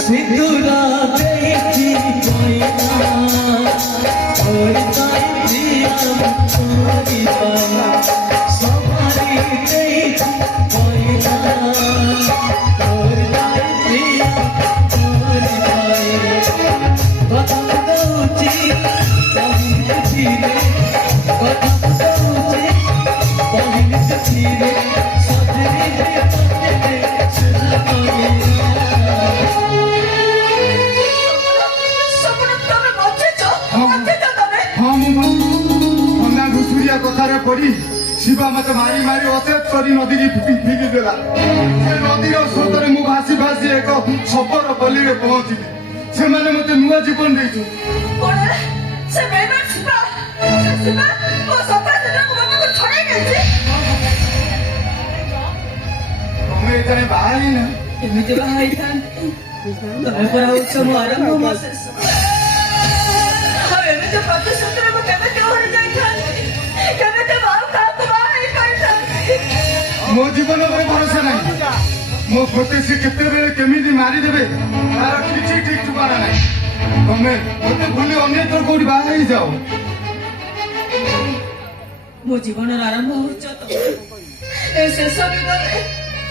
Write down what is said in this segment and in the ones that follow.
सिंदूरा बेची कोयना और ताई प्रियम तोरी पाया सवारी बेची कोयना और ताई प्रियम तोरी पाया बता दूची कभी धीरे बता दूची कभी धीरे सजनी रे सजनी सुना कथार पड़ी शिवा मत मारी मारी अचेत कर नदी की फिकी देला नदी स्रोत में भासी भासी एक सबर बलि में पहुंचली से मत नुआ जीवन देचु तुम्हें इतने बाहर ही ना एमती बाहर तमें पर मो आरंभ मो शेष मो जीवन पर भरोसा नहीं मो गोटे से केते बेले केमिति मारी देबे तार किछि ठीक ठिकाना नहीं तमे मते भूली अन्यत्र कोठी बाहर ही जाओ मो जीवन आरंभ होछ तो ए शेष बिगले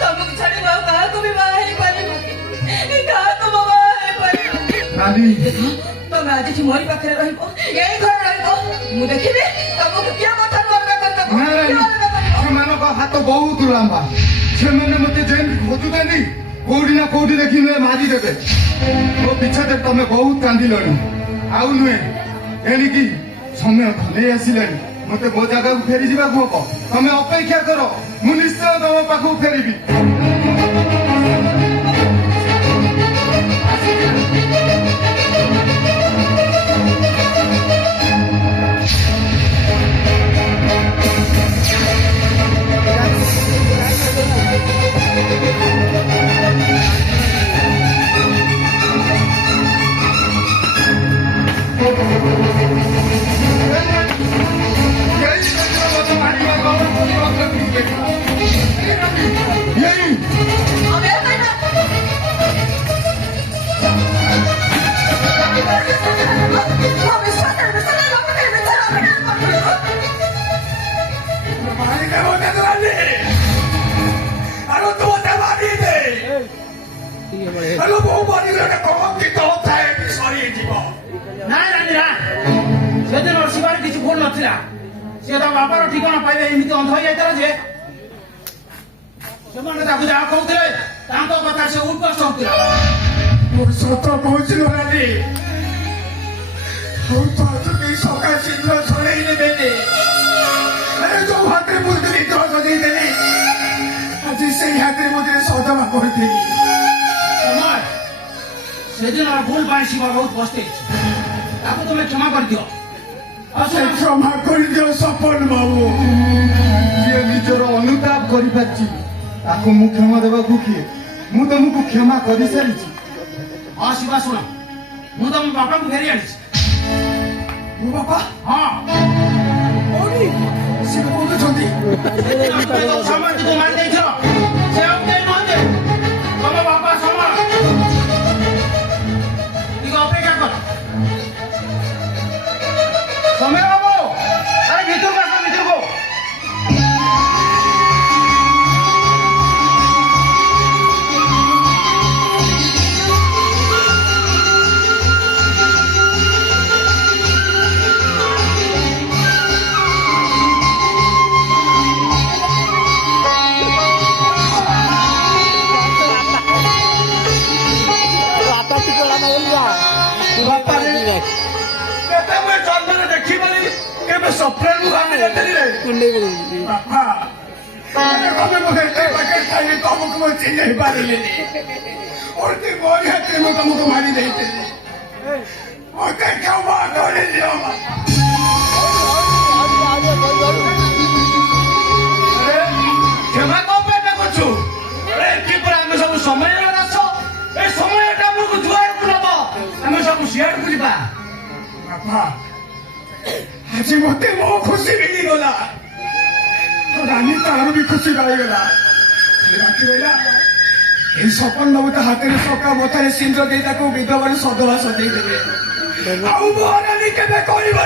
तमक छाड़ी बा का को भी बाहर ही पारी का को बाहर पारी नानी तमे आज की मोरी पाखरे रहिबो एई घर रहिबो मु देखिबे तमक किया मत करबा सेମାନଙ୍କ हाथ बहुत लंबा ସେମାନେ ମତେ ଯେମିତି ଖୋଜୁଛନ୍ତି କୋଉଠି ନା କୋଉଠି ଦେଖି ନୁହେଁ ମାରିଦେବେ ମୋ ପିଛାରେ ତମେ ବହୁତ କାନ୍ଦିଲଣି ଆଉ ନୁହେଁ ଏଣିକି ସମୟ ଘନେଇ ଆସିଲାଣି ମତେ ମୋ ଜାଗାକୁ ଫେରି ଯିବାକୁ ହବ ତମେ ଅପେକ୍ଷା କର ମୁଁ ନିଶ୍ଚୟ ତମ ପାଖକୁ ଫେରିବି बापार ठिकाना पाइबे एमती अंध हो जाता जे जहाँ कहते कथा से उठबस होता सत पहुंचल नानी सका शीघ्र छड़े ने जो हाथ में मुझे निद्र सजेदेली आज से हाथ में मुझे सदमा करदेली समय से दिन भूल पाई शिवा बहुत बस्ते तुम्हें क्षमा कर दियो क्षमा कर दियो सपन बाबू जी निजर अनुताप कर मु क्षमा देवा किए मु तुमको क्षमा कर सारी हाँ शिवा शुण मु तुम बापा को फेरी आनी मो बापा हाँ से तुम बापा समान अपेक्षा कर समय बाबू अरे भीतर को आसो भीतर को तुमको मारी देते क्षमा कर दियो क्षमा कौन पे करछु अरे की पर हम सब समय रास ए समयटा हमको जुआर को नबो हम सब शेयर करिबा बापा ଆଜି ମତେ ମୋ ଖୁସି ମିଳିଗଲା ରାନୀ ତାର ବି ଖୁସି ପାଇଗଲା ଖାଲି ବାକି ରହିଲା ଏଇ ସପନ ବାବୁ ତା ହାତରେ ସକା ମଥାରେ ସିନ୍ଦୁର ଦେଇ ତାକୁ ବିଧବାର ସଦବା ସଜେଇ ଦେବେ ଆଉ ମୋ ରାନୀ କେବେ କହିବ